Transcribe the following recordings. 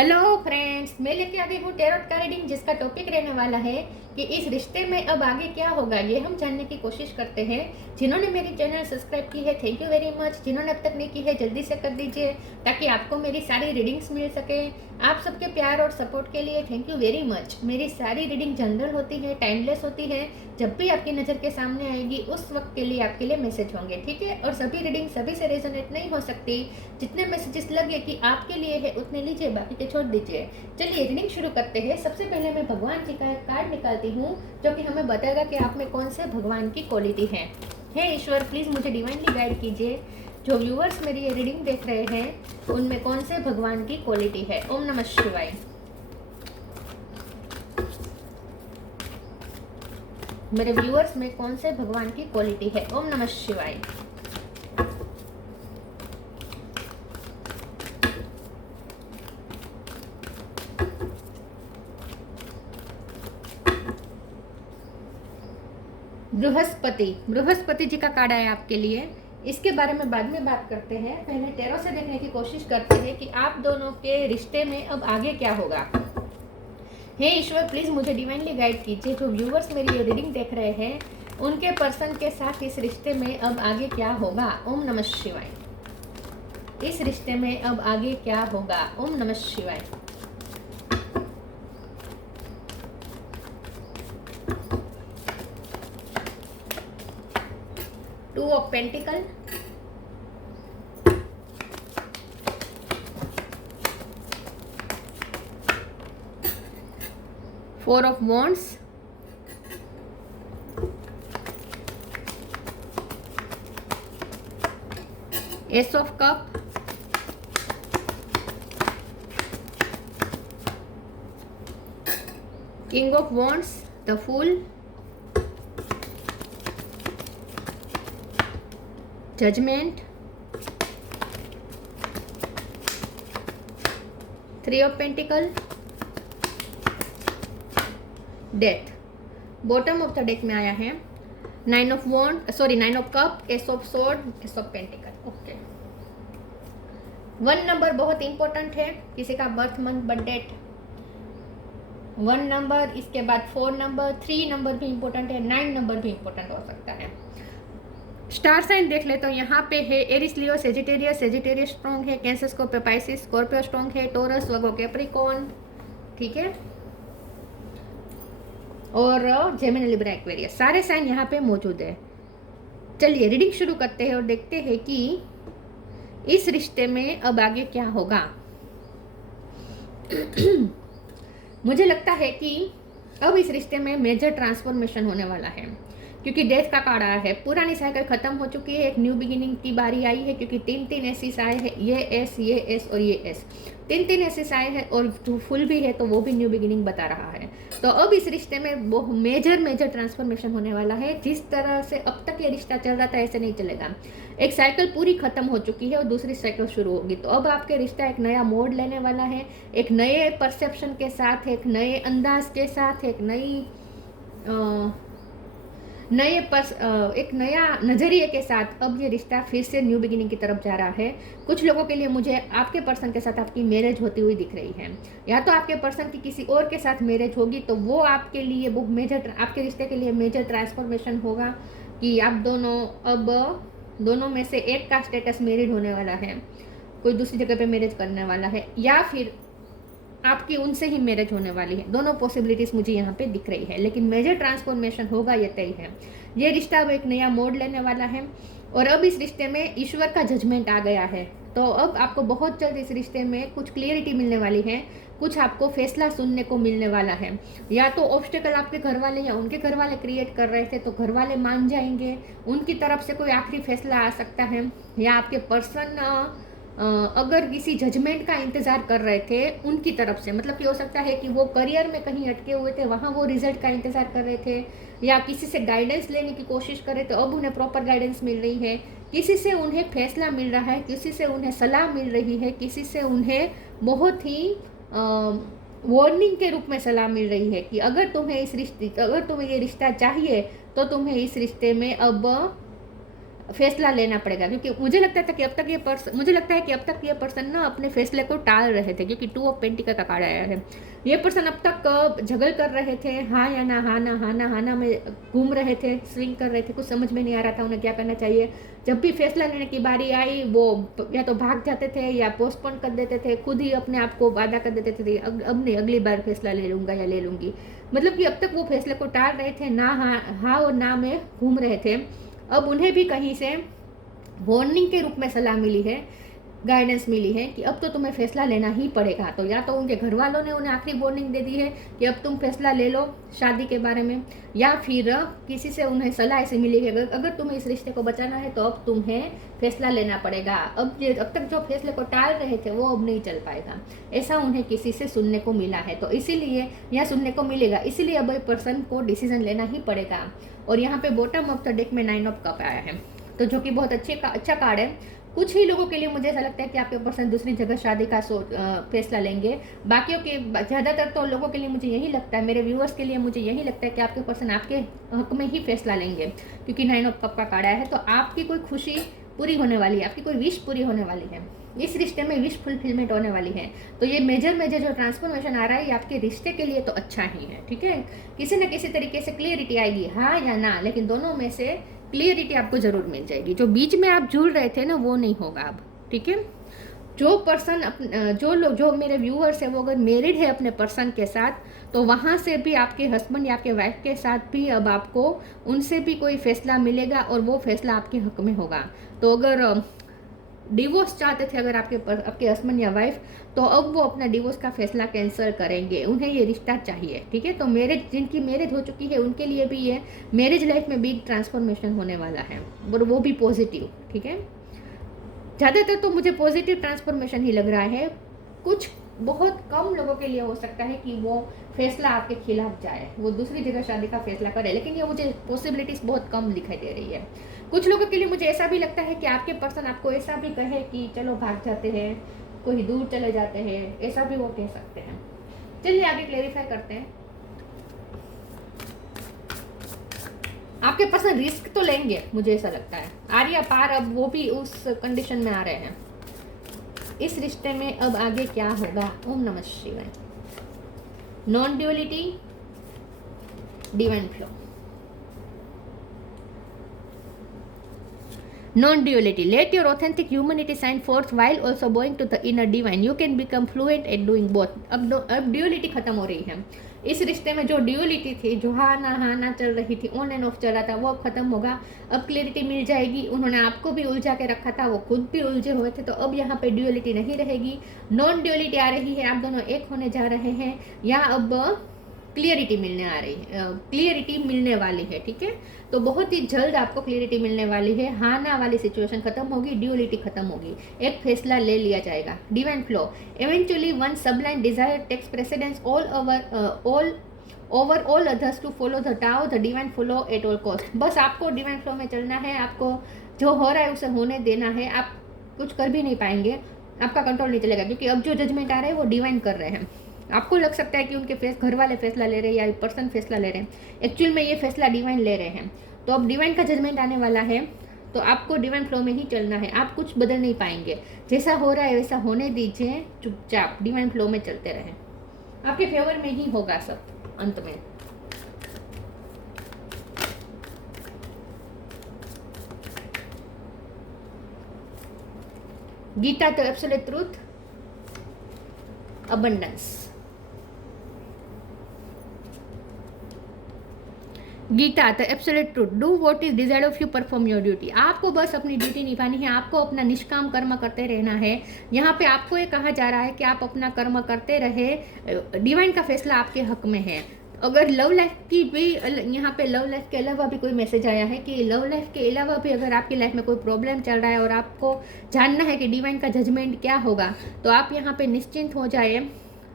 Hello friends, मैं लेके आ गई हूँ टैरोट का रीडिंग, जिसका टॉपिक रहने वाला है कि इस रिश्ते में अब आगे क्या होगा। ये हम जानने की कोशिश करते हैं। जिन्होंने मेरी चैनल सब्सक्राइब की है, थैंक यू वेरी मच। जिन्होंने अब तक नहीं की है, जल्दी से कर दीजिए ताकि आपको मेरी सारी रीडिंग्स मिल सके। आप सबके प्यार और सपोर्ट के लिए थैंक यू वेरी मच। मेरी सारी रीडिंग जनरल होती है, टाइमलेस होती है। जब भी आपकी नज़र के सामने आएगी उस वक्त के लिए आपके लिए मैसेज होंगे, ठीक है। और सभी रीडिंग सभी से रेजोनेट नहीं हो सकती। जितने मैसेजेस लगे कि आपके लिए है उतने लीजिए, बाकी के छोड़ दीजिए। चलिए रीडिंग शुरू करते हैं। सबसे पहले मैं भगवान जी का एक कार्ड निकालती हूँ जो कि हमें बताएगा कि आप में कौन से भगवान की क्वालिटी है। हे ईश्वर, प्लीज़ मुझे डिवाइनली गाइड कीजिए। जो व्यूअर्स मेरी ये रीडिंग देख रहे हैं उनमें कौन से भगवान की क्वालिटी है। ओम नमः शिवाय। मेरे व्यूअर्स में कौन से भगवान की क्वालिटी है। ओम नमः शिवाय। बृहस्पति जी का कार्ड आया आपके लिए। इसके बारे में बाद में बात करते हैं। पहले टैरो से देखने की कोशिश करते हैं कि आप दोनों के रिश्ते में अब आगे क्या होगा। हे ईश्वर, प्लीज मुझे डिवाइनली गाइड कीजिए। जो व्यूवर्स मेरी ये रीडिंग देख रहे हैं उनके पर्सन के साथ इस रिश्ते में अब आगे क्या होगा। ओम नमः शिवाय। इस रिश्ते में अब आगे क्या होगा। ओम नमः शिवाय। Two of pentacle, four of wands, ace of cup, king of wands, the fool, judgement, three of pentacle, death. Bottom of the deck में आया है nine of cup, ace of sword, ace of pentacle. Okay, 1 number बहुत important है। किसी का birth month birth date 1 number, इसके बाद 4 number, 3 number भी इंपॉर्टेंट है, 9 नंबर भी इंपॉर्टेंट हो सकता है। स्टार साइन देख ले तो यहाँ पे है एरिस, लियो, सेजिटेरियस स्ट्रॉन्ग है, cancer, Scorpio, Pisces, Scorpio strong है, टोरस, वर्गो, कैप्रिकॉर्न, ठीक है, और जेमिनी, लिब्रा, एक्वेरियस, सारे साइन यहाँ पे मौजूद है। चलिए रीडिंग शुरू करते हैं और देखते हैं कि इस रिश्ते में अब आगे क्या होगा। मुझे लगता है कि अब इस रिश्ते में मेजर ट्रांसफॉर्मेशन होने वाला है, क्योंकि डेथ का कार्ड आया है। पुरानी साइकिल खत्म हो चुकी है, एक न्यू बिगिनिंग की बारी आई है, क्योंकि 3 एसिस आए हैं, ये एस और ये एस, 3 एसिस आए हैं, और जो फुल भी है तो वो भी न्यू बिगिनिंग बता रहा है। तो अब इस रिश्ते में बहुत मेजर ट्रांसफॉर्मेशन होने वाला है। जिस तरह से अब तक ये रिश्ता चल रहा था ऐसे नहीं चलेगा। एक साइकिल पूरी खत्म हो चुकी है और दूसरी साइकिल शुरू होगी। तो अब आपके रिश्ता एक नया मोड़ लेने वाला है, एक नए परसेप्शन के साथ, एक नए अंदाज के साथ, एक नया नज़रिए के साथ अब ये रिश्ता फिर से न्यू बिगिनिंग की तरफ जा रहा है। कुछ लोगों के लिए मुझे आपके पर्सन के साथ आपकी मैरिज होती हुई दिख रही है, या तो आपके पर्सन की किसी और के साथ मैरिज होगी, तो वो आपके लिए वो आपके रिश्ते के लिए मेजर ट्रांसफॉर्मेशन होगा कि आप दोनों में से एक का स्टेटस मैरिड होने वाला है, कोई दूसरी जगह पे मैरिज करने वाला है, या फिर आपकी उनसे ही मैरिज होने वाली है। दोनों पॉसिबिलिटीज़ मुझे यहाँ पे दिख रही है, लेकिन मेजर ट्रांसफॉर्मेशन होगा, ये तय है। ये रिश्ता अब एक नया मोड़ लेने वाला है, और अब इस रिश्ते में ईश्वर का जजमेंट आ गया है। तो अब आपको बहुत जल्द इस रिश्ते में कुछ क्लियरिटी मिलने वाली है, कुछ आपको फैसला सुनने को मिलने वाला है। या तो ऑब्स्टेकल आपके घर वाले या उनके घर वाले क्रिएट कर रहे थे, तो घर वाले मान जाएंगे, उनकी तरफ से कोई आखिरी फैसला आ सकता है, या आपके पर्सन अगर किसी जजमेंट का इंतज़ार कर रहे थे उनकी तरफ से, मतलब कि हो सकता है कि वो करियर में कहीं अटके हुए थे, वहाँ वो रिजल्ट का इंतज़ार कर रहे थे, या किसी से गाइडेंस लेने की कोशिश कर रहे थे, अब उन्हें प्रॉपर गाइडेंस मिल रही है, किसी से उन्हें फैसला मिल रहा है, किसी से उन्हें सलाह मिल रही है, किसी से उन्हें बहुत ही वार्निंग के रूप में सलाह मिल रही है कि अगर तुम्हें ये रिश्ता चाहिए तो तुम्हें इस रिश्ते में अब फैसला लेना पड़ेगा, क्योंकि मुझे लगता था कि अब तक ये पर्सन ना अपने फैसले को टाल रहे थे, क्योंकि 2 ऑफ पेंटिकल का कार्ड आया है। ये पर्सन अब तक झगड़ कर रहे थे, हाँ या ना, हाँ ना, हाँ ना, हाँ ना में घूम रहे थे, स्विंग कर रहे थे, कुछ समझ में नहीं आ रहा था उन्हें क्या करना चाहिए। जब भी फैसला लेने की बारी आई वो या तो भाग जाते थे या पोस्टपोन कर देते थे, खुद ही अपने आप को वादा कर देते थे अब नहीं, अगली बार फैसला ले लूँगा या ले लूँगी। मतलब कि अब तक वो फैसले को टाल रहे थे, ना हाँ और ना में घूम रहे थे। अब उन्हें भी कहीं से वार्निंग के रूप में सलाह मिली है, गाइडेंस मिली है कि अब तो तुम्हें फैसला लेना ही पड़ेगा। तो या तो उनके घर वालों ने उन्हें आखिरी वार्निंग दे दी है कि अब तुम फैसला ले लो शादी के बारे में, या फिर किसी से उन्हें सलाह ऐसी मिली है अगर तुम्हें इस रिश्ते को बचाना है तो अब तुम्हें फैसला लेना पड़ेगा। अब तक जो फैसले को टाल रहे थे वो अब नहीं चल पाएगा, ऐसा उन्हें किसी से सुनने को मिला है। तो इसीलिए या सुनने को मिलेगा, इसीलिए अब पर्सन को डिसीजन लेना ही पड़ेगा। और यहाँ पे बॉटम ऑफ द डेक में 9 ऑफ कप आया है, तो जो कि बहुत अच्छा कार्ड है। कुछ ही लोगों के लिए मुझे ऐसा लगता है कि आपके पर्सन दूसरी जगह शादी का फैसला लेंगे। बाकियों के ज़्यादातर तो लोगों के लिए मुझे यही लगता है, मेरे व्यूअर्स के लिए मुझे यही लगता है कि आपके पर्सन आपके हक में ही फैसला लेंगे, क्योंकि 9 ऑफ कप का कार्ड आया है। तो आपकी कोई खुशी पूरी होने वाली है, आपकी कोई विश पूरी होने वाली है, इस रिश्ते में विश फुलफिलमेंट होने वाली है। तो ये मेजर जो ट्रांसफॉर्मेशन आ रहा है ये आपके रिश्ते के लिए तो अच्छा ही है, ठीक है। किसी न किसी तरीके से क्लियरिटी आएगी, हाँ या ना, लेकिन दोनों में से क्लियरिटी आपको जरूर मिल जाएगी। जो बीच में आप झूल रहे थे ना वो नहीं होगा अब, ठीक है। जो पर्सन जो मेरे व्यूअर्स है वो अगर मैरिड है अपने पर्सन के साथ, तो वहाँ से भी आपके हस्बैंड या आपके वाइफ के साथ भी अब आपको उनसे भी कोई फैसला मिलेगा और वो फैसला आपके हक में होगा। तो अगर डिवोर्स चाहते थे अगर आपके हस्बैंड या वाइफ, तो अब वो अपना डिवोर्स का फैसला कैंसिल करेंगे, उन्हें ये रिश्ता चाहिए, ठीक है। तो जिनकी मैरिज हो चुकी है उनके लिए भी ये मैरिज लाइफ में बिग ट्रांसफॉर्मेशन होने वाला है, और वो भी पॉजिटिव, ठीक है। ज़्यादातर तो मुझे पॉजिटिव ट्रांसफॉर्मेशन ही लग रहा है। कुछ बहुत कम लोगों के लिए हो सकता है कि वो फैसला आपके खिलाफ जाए, वो दूसरी जगह शादी का फैसला करे, लेकिन ये मुझे पॉसिबिलिटीज बहुत कम दिखाई दे रही है। कुछ लोगों के लिए मुझे ऐसा भी लगता है कि आपके पर्सन आपको ऐसा भी कहे कि चलो भाग जाते हैं, कोई दूर चले जाते हैं, ऐसा भी वो कह सकते हैं। चलिए आगे क्लेरिफाई करते हैं। आपके पर्सन रिस्क तो लेंगे, मुझे ऐसा लगता है। आर्या पार अब वो भी उस कंडीशन में आ रहे हैं। इस रिश्ते में अब आगे क्या होगा? ओम नमः शिवाय। Non duality, divine flow. Non-duality. Let your authentic humanity shine forth while also going to the inner divine. You can become fluent at doing both. अब ड्यूअलिटी खत्म हो रही है इस रिश्ते में। जो ड्यूअलिटी थी, जो हाँ ना चल रही थी, ऑन एंड ऑफ चल रहा था, वो अब खत्म होगा। अब क्लियरिटी मिल जाएगी। उन्होंने आपको भी उलझा के रखा था, वो खुद भी उलझे हुए थे, तो अब यहाँ पे ड्यूअलिटी नहीं रहेगी, नॉन ड्यूअलिटी आ रही है। आप दोनों एक होने जा रहे हैं, या अब क्लियरिटी मिलने वाली है, ठीक है। तो बहुत ही जल्द आपको क्लियरिटी मिलने वाली है। हाँ ना वाली सिचुएशन खत्म होगी, ड्यूअलिटी खत्म होगी, एक फैसला ले लिया जाएगा। Divine flow. Eventually one sublime desire takes precedence over all others to follow the Tao the divine flow at all cost. बस आपको डिवाइन फ्लो में चलना है, आपको जो हो रहा है उसे होने देना है। आप कुछ कर भी नहीं पाएंगे, आपका कंट्रोल नहीं चलेगा, क्योंकि अब जो जजमेंट आ रहे हैं वो डिवाइन कर रहे हैं। आपको लग सकता है कि उनके घर वाले फैसला ले रहे हैं या पर्सन फैसला ले रहे हैं, एक्चुअल में ये फैसला डिवाइन ले रहे हैं। तो अब डिवाइन का जजमेंट आने वाला है, तो आपको डिवाइन फ्लो में ही चलना है। आप कुछ बदल नहीं पाएंगे, जैसा हो रहा है वैसा होने दीजिए, चुपचाप डिवाइन फ्लो में चलते रहें, आपके फेवर में ही होगा सब अंत में। गीता तो absolute truth, abundance. Gita the absolute truth. Do what is desired of you, perform your duty. आपको बस अपनी ड्यूटी निभानी है, आपको अपना निष्काम कर्म करते रहना है। यहाँ पे आपको ये कहा जा रहा है कि आप अपना कर्म करते रहे, डिवाइन का फैसला आपके हक में है। अगर लव लाइफ की भी, यहाँ पे लव लाइफ के अलावा भी कोई मैसेज आया है कि लव लाइफ के अलावा भी अगर आपकी लाइफ में कोई प्रॉब्लम चल रहा है और आपको जानना है कि डिवाइन का जजमेंट क्या होगा, तो आप यहाँ पे निश्चिंत हो जाए।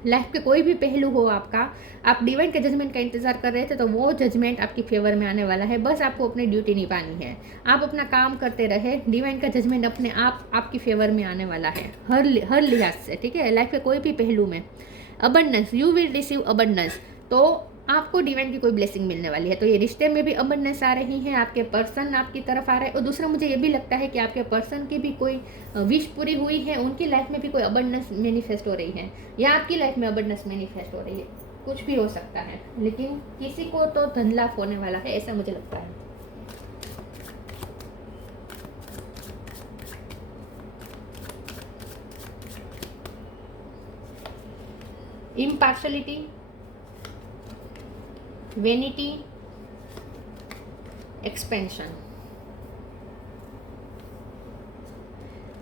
लाइफ के कोई भी पहलू हो आपका, आप डिवाइन के जजमेंट का इंतजार कर रहे थे, तो वो जजमेंट आपकी फेवर में आने वाला है। बस आपको अपनी ड्यूटी निभानी है, आप अपना काम करते रहे, डिवाइन का जजमेंट अपने आप आपकी फेवर में आने वाला है, हर लिहाज से, ठीक है। लाइफ के कोई भी पहलू में। Abundance, you will receive abundance. तो आपको डिवाइन की कोई ब्लेसिंग मिलने वाली है। तो ये रिश्ते में भी अबंडेंस आ रही है, आपके पर्सन आपकी तरफ आ रहा है। और दूसरा मुझे ये भी लगता है कि आपके पर्सन की भी कोई विश पूरी हुई है, उनकी लाइफ में भी कोई अबंडेंस मैनिफेस्ट हो रही है, या आपकी लाइफ में अबंडेंस मैनिफेस्ट हो रही है, कुछ भी हो सकता है। लेकिन किसी को तो धन लाभ होने वाला है, ऐसा मुझे लगता है। Impartiality, vanity, expansion.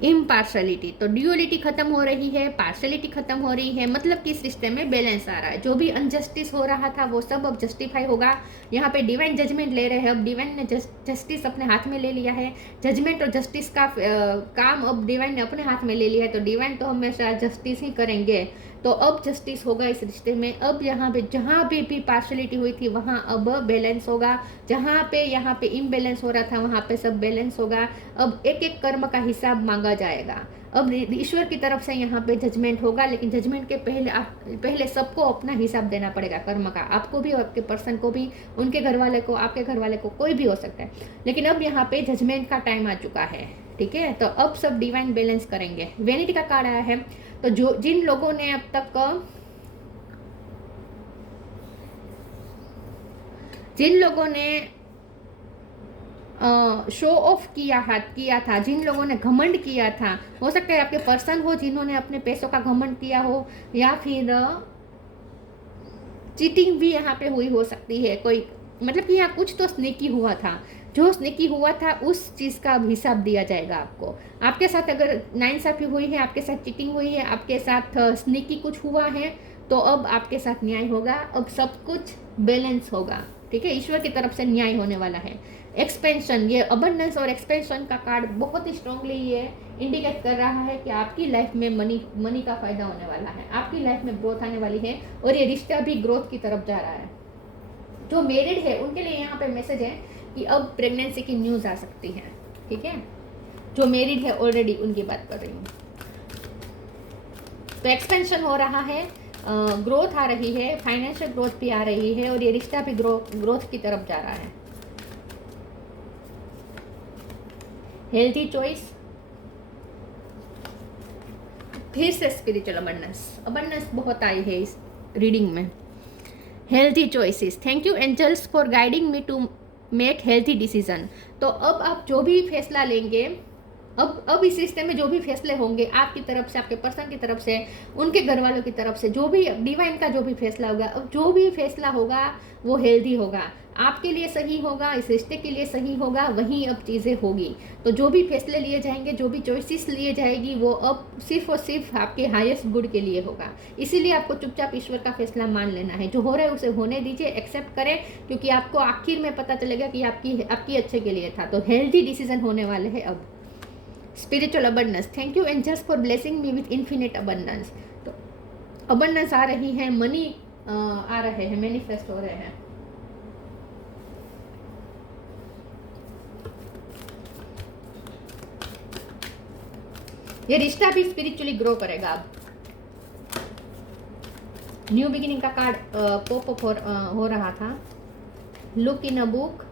इम्पार्शलिटी तो ड्यूअलिटी खत्म हो रही है, पार्शलिटी खत्म हो रही है, मतलब कि इस रिश्ते में बैलेंस आ रहा है। जो भी अनजस्टिस हो रहा था वो सब अब जस्टिफाई होगा। यहाँ पे डिवाइन जजमेंट ले रहे हैं, अब डिवाइन ने जस्टिस अपने हाथ में ले लिया है। जजमेंट और जस्टिस का काम अब डिवाइन ने अपने हाथ में ले लिया है। तो डिवाइन तो हमेशा जस्टिस ही करेंगे। तो अब जस्टिस होगा इस रिश्ते में। अब यहाँ पे जहाँ भी पार्शलिटी हुई थी वहाँ अब बैलेंस होगा। जहाँ पे यहाँ पे इम्बैलेंस हो रहा था वहाँ पे सब बैलेंस होगा। अब एक एक कर्म का हिसाब मांगा जाएगा। अब ईश्वर की तरफ से यहाँ पे जजमेंट होगा, लेकिन जजमेंट के पहले सबको अपना हिसाब देना पड़ेगा कर्म का। आपको भी, आपके पर्सन को भी, उनके घर वाले को, आपके घर वाले को, कोई भी हो सकता है। लेकिन अब यहाँ पे जजमेंट का टाइम आ चुका है, ठीक है। तो अब सब डिवाइन बैलेंस करेंगे। वेनिटी का कार्ड आया है। तो जो जिन लोगों ने अब तक शो ऑफ किया था, जिन लोगों ने घमंड किया था, हो सकता है आपके पर्सन हो जिन्होंने अपने पैसों का घमंड किया हो, या फिर चीटिंग भी यहाँ पे हुई हो सकती है। कोई मतलब कि यहाँ कुछ तो स्नेकी हुआ था। जो स्नेकी हुआ था उस चीज़ का हिसाब दिया जाएगा आपको। आपके साथ अगर नाइंसाफी हुई है, आपके साथ चीटिंग हुई है, आपके साथ स्नेकी कुछ हुआ है, तो अब आपके साथ न्याय होगा। अब सब कुछ बैलेंस होगा, ठीक है। ईश्वर की तरफ से न्याय होने वाला है। एक्सपेंशन, ये अबंडेंस और एक्सपेंशन का कार्ड बहुत ही स्ट्रांगली ये इंडिकेट कर रहा है कि आपकी लाइफ में मनी का फायदा होने वाला है, आपकी लाइफ में ग्रोथ आने वाली है, और ये रिश्ता भी ग्रोथ की तरफ जा रहा है। जो मैरिड है उनके लिए यहाँ पे मैसेज है कि अब प्रेगनेंसी की न्यूज़ आ सकती है, ठीक है। जो मैरिड है ऑलरेडी उनकी बात कर रही हूँ। तो एक्सपेंशन हो रहा है, ग्रोथ आ रही है, फाइनेंशियल ग्रोथ भी आ रही है, और ये रिश्ता भी ग्रोथ की तरफ जा रहा है। हेल्थी चॉइस, फिर से स्पिरिचुअल अबंडेंस बहुत आई है इस रीडिंग में। Healthy choices, thank you angels for guiding me to make healthy decision. तो अब आप जो भी फैसला लेंगे, अब इस रिश्ते में जो भी फैसले होंगे आपकी तरफ से, आपके पर्सन की तरफ से, उनके घर वालों की तरफ से, जो भी डिवाइन का जो भी फैसला होगा, अब जो भी फैसला होगा वो हेल्दी होगा, आपके लिए सही होगा, इस रिश्ते के लिए सही होगा, वहीं अब चीज़ें होगी। तो जो भी फैसले लिए जाएंगे, जो भी चॉइसेस लिए जाएगी, वो अब सिर्फ और सिर्फ आपके हाईएस्ट गुड के लिए होगा। इसीलिए आपको चुपचाप ईश्वर का फैसला मान लेना है। जो हो रहा है उसे होने दीजिए, एक्सेप्ट करें, क्योंकि आपको आखिर में पता चलेगा कि आपकी अच्छे के लिए था। तो हेल्दी डिसीजन होने वाले हैं अब। Spiritual abundance, thank you angels for blessing me with infinite abundance. तो अबंडेंस आ रही है, मनी आ रहे हैं, मैनिफेस्ट हो रहे हैं। ये रिश्ता भी स्पिरिचुअली ग्रो करेगा। अब न्यू बिगिनिंग का कार्ड पॉप अप हो रहा था। Look in a book,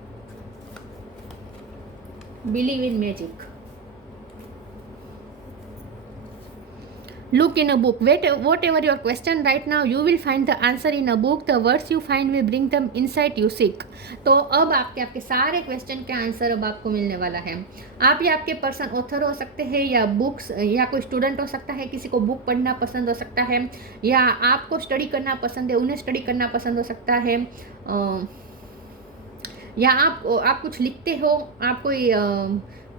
believe in magic. Look in a book. Whatever your question right now, you will find the answer in a book. The words you find will bring them insight you seek. तो अब आपके सारे question के answer अब आपको मिलने वाला है। आप या आपके पर्सन ऑथर हो सकते हैं, या बुक्स, या कोई स्टूडेंट हो सकता है, किसी को बुक पढ़ना पसंद हो सकता है, या आपको स्टडी करना पसंद है, उन्हें स्टडी करना पसंद हो सकता है, या आप कुछ लिखते हो, आप कोई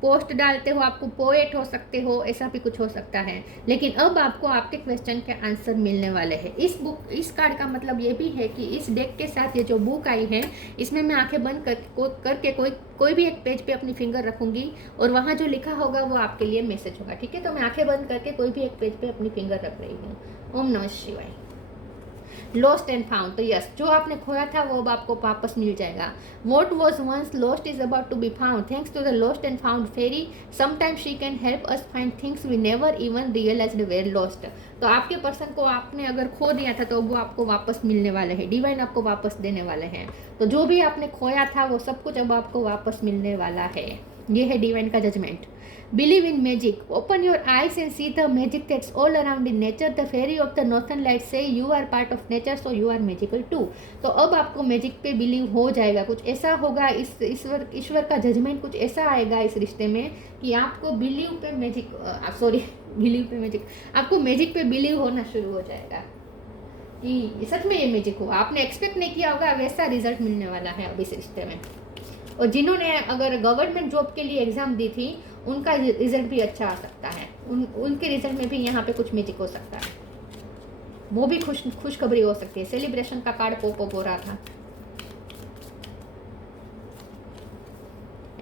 पोस्ट डालते हो, आपको पोएट हो सकते हो, ऐसा भी कुछ हो सकता है। लेकिन अब आपको आपके क्वेश्चन के आंसर मिलने वाले हैं। इस कार्ड का मतलब ये भी है कि इस डेक के साथ ये जो बुक आई है, इसमें मैं आंखें बंद करके कोई भी एक पेज पे अपनी फिंगर रखूंगी, और वहाँ जो लिखा होगा वो आपके लिए मैसेज होगा, ठीक है। तो मैं आंखें बंद करके कोई भी एक पेज पे अपनी फिंगर रख रही हूँ। ओम नमः शिवाय। लॉस्ट एंड फाउंड, तो यस, जो आपने खोया था वो अब आपको वापस मिल जाएगा। What was once lost is about to be found, thanks to the lost and found fairy, sometimes she can help us find things we never even realised were lost. तो आपके पर्सन को आपने अगर खो दिया था तो वो आपको वापस मिलने वाले हैं, डिवाइन आपको वापस देने वाले हैं। तो जो भी आपने खोया था वो सब कुछ अब आपको वापस मिलने वाला है। ये है डिवाइन का judgement. Believe in magic. Open your eyes and see the magic that's all around in nature. The fairy of the northern lights say you are part of nature, so you are magical too. तो अब आपको magic पे believe हो जाएगा, कुछ ऐसा होगा, इस ईश्वर का जजमेंट कुछ ऐसा आएगा इस रिश्ते में कि आपको बिलीव पे मैजिक, बिलीव पे मैजिक, आपको मैजिक पे बिलीव होना शुरू हो जाएगा कि सच में ये मैजिक हुआ। आपने एक्सपेक्ट नहीं किया होगा, वैसा रिजल्ट मिलने वाला है अब इस रिश्ते में। और जिन्होंने अगर गवर्नमेंट जॉब के लिए एग्ज़ाम दी थी उनका रिजल्ट भी अच्छा आ सकता है, उनके रिजल्ट में भी यहाँ पे कुछ मैजिक हो सकता है, वो भी खुशखबरी हो सकती है। सेलिब्रेशन का कार्ड पॉप हो रहा था।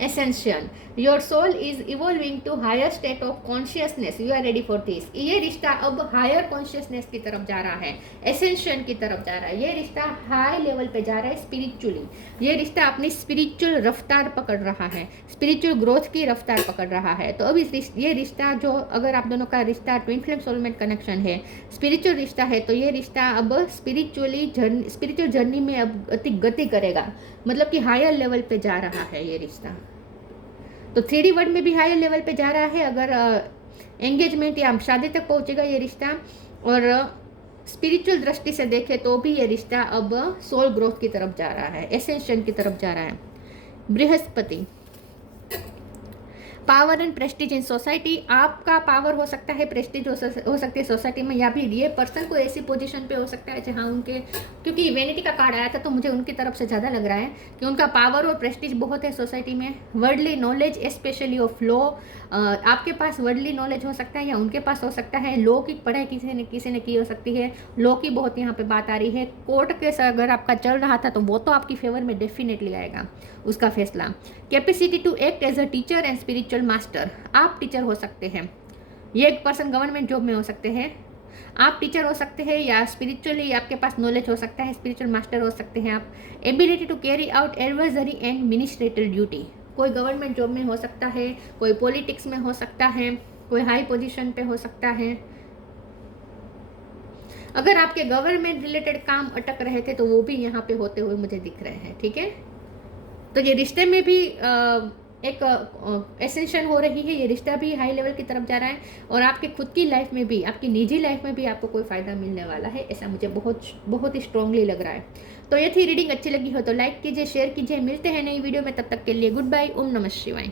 Ascension. Your soul is evolving to higher state of consciousness. You are ready for this. ये रिश्ता अब हायर कॉन्शियसनेस की तरफ जा रहा है, एसेंशन की तरफ जा रहा है। ये रिश्ता हाई लेवल पे जा रहा है स्पिरिचुअली। ये रिश्ता अपनी स्पिरिचुअल रफ्तार पकड़ रहा है, स्पिरिचुअल ग्रोथ की रफ्तार पकड़ रहा है। तो अब ये रिश्ता जो, अगर आप दोनों का रिश्ता ट्विन फ्लेम सोलमेट कनेक्शन है, स्पिरिचुअल रिश्ता है, तो ये रिश्ता अब स्पिरिचुअल जर्नी में अब गति करेगा, मतलब कि हायर लेवल पे जा रहा है ये रिश्ता। तो 3D वर्ल्ड में भी हायर लेवल पे जा रहा है। अगर एंगेजमेंट या शादी तक पहुंचेगा ये रिश्ता, और स्पिरिचुअल दृष्टि से देखें तो भी ये रिश्ता अब सोल ग्रोथ की तरफ जा रहा है, एसेंशन की तरफ जा रहा है। Brihaspati, power and Prestige in society. आपका पावर हो सकता है, प्रेस्टीज हो सकती है सोसाइटी में, या फिर ये पर्सन को ऐसी पोजीशन पे हो सकता है जहाँ उनके, क्योंकि वेनिटी का कार्ड आया था तो मुझे उनकी तरफ से ज़्यादा लग रहा है कि उनका पावर और प्रेस्टीज बहुत है सोसाइटी में। Worldly knowledge specially of law, आपके पास वर्ल्डली नॉलेज हो सकता है या उनके पास हो सकता है। लॉ की पढ़ाई किसी ने की हो सकती है, लॉ की बहुत यहाँ पे बात आ रही है। कोर्ट केस अगर आपका चल रहा था तो वो तो आपकी फेवर में डेफिनेटली आएगा उसका फैसला। Capacity to act as a teacher and spiritual master, आप टीचर हो सकते हैं। ये एक पर्सन गवर्नमेंट जॉब में हो सकते हैं, आप टीचर हो सकते हैं, या स्पिरिचुअली आपके पास नॉलेज हो सकता है, स्पिरिचुअल मास्टर हो सकते हैं आप। Ability to carry out advisory and administrative duty, कोई गवर्नमेंट जॉब में हो सकता है, कोई पॉलिटिक्स में हो सकता है, कोई हाई पोजीशन पे हो सकता है। अगर आपके गवर्नमेंट रिलेटेड काम अटक रहे थे तो वो भी यहाँ पे होते हुए मुझे दिख रहे हैं, ठीक है। तो ये रिश्ते में भी एक एसेंशन हो रही है, ये रिश्ता भी हाई लेवल की तरफ जा रहा है, और आपके खुद की लाइफ में भी, आपकी निजी लाइफ में भी आपको कोई फ़ायदा मिलने वाला है, ऐसा मुझे बहुत ही स्ट्रांगली लग रहा है। तो ये थी रीडिंग, अच्छी लगी हो तो लाइक कीजिए, शेयर कीजिए। मिलते हैं नई वीडियो में, तब तक के लिए गुड बाय। ओम नमः शिवाय।